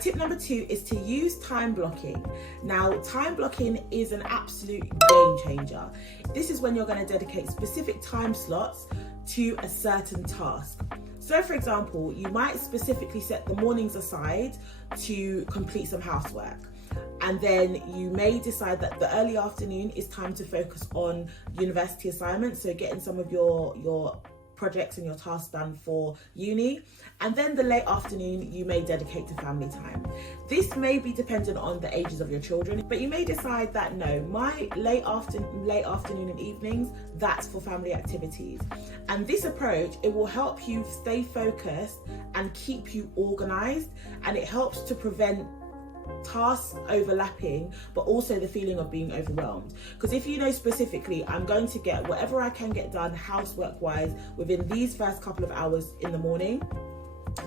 tip number 2 is to use time blocking. Now, time blocking is an absolute game changer. This is when you're going to dedicate specific time slots to a certain task. So for example, you might specifically set the mornings aside to complete some housework. And then you may decide that the early afternoon is time to focus on university assignments, so getting some of your projects and your tasks done for uni. And then the late afternoon you may dedicate to family time. This may be dependent on the ages of your children, but you may decide that no, my late afternoon and evenings, that's for family activities. And this approach, it will help you stay focused and keep you organized, and it helps to prevent tasks overlapping, but also the feeling of being overwhelmed. Because if you know specifically, I'm going to get whatever I can get done housework wise within these first couple of hours in the morning,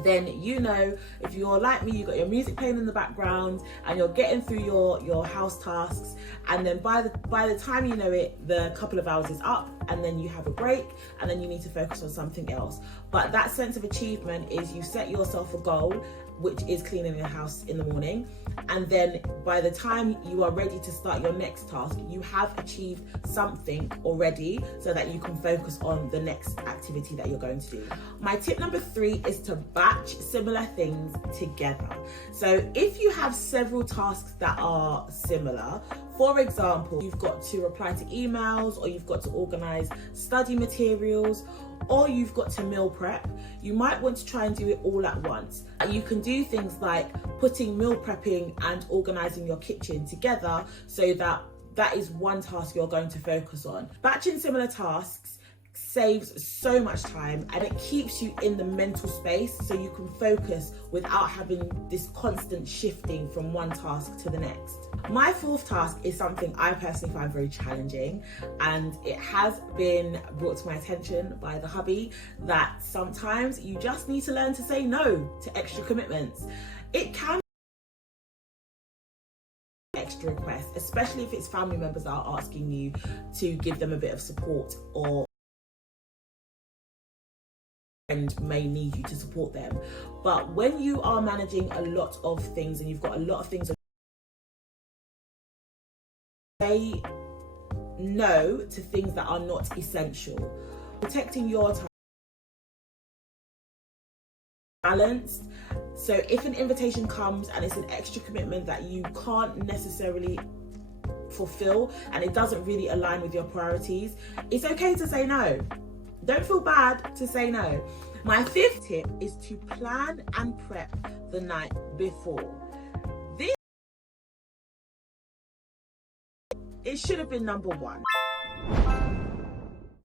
then you know, if you're like me, you got your music playing in the background and you're getting through your house tasks, and then by the time you know it, the couple of hours is up, and then you have a break, and then you need to focus on something else. But that sense of achievement is you set yourself a goal, which is cleaning your house in the morning, and then by the time you are ready to start your next task, you have achieved something already so that you can focus on the next activity that you're going to do. My tip number 3 is to batch similar things together. So if you have several tasks that are similar, for example, you've got to reply to emails, or you've got to organize study materials, or you've got to meal prep, you might want to try and do it all at once. You can do things like putting meal prepping and organizing your kitchen together so that is one task you're going to focus on. Batching similar tasks saves so much time, and it keeps you in the mental space so you can focus without having this constant shifting from one task to the next. My 4th task is something I personally find very challenging, and it has been brought to my attention by the hubby that sometimes you just need to learn to say no to extra commitments. It can extra requests, especially if it's family members that are asking you to give them a bit of support, or and may need you to support them. But when you are managing a lot of things and you've got a lot of things, say no to things that are not essential. Protecting your time, balanced. So if an invitation comes and it's an extra commitment that you can't necessarily fulfill and it doesn't really align with your priorities, it's okay to say no. Don't feel bad to say no. My 5th tip is to plan and prep the night before. It should have been number 1.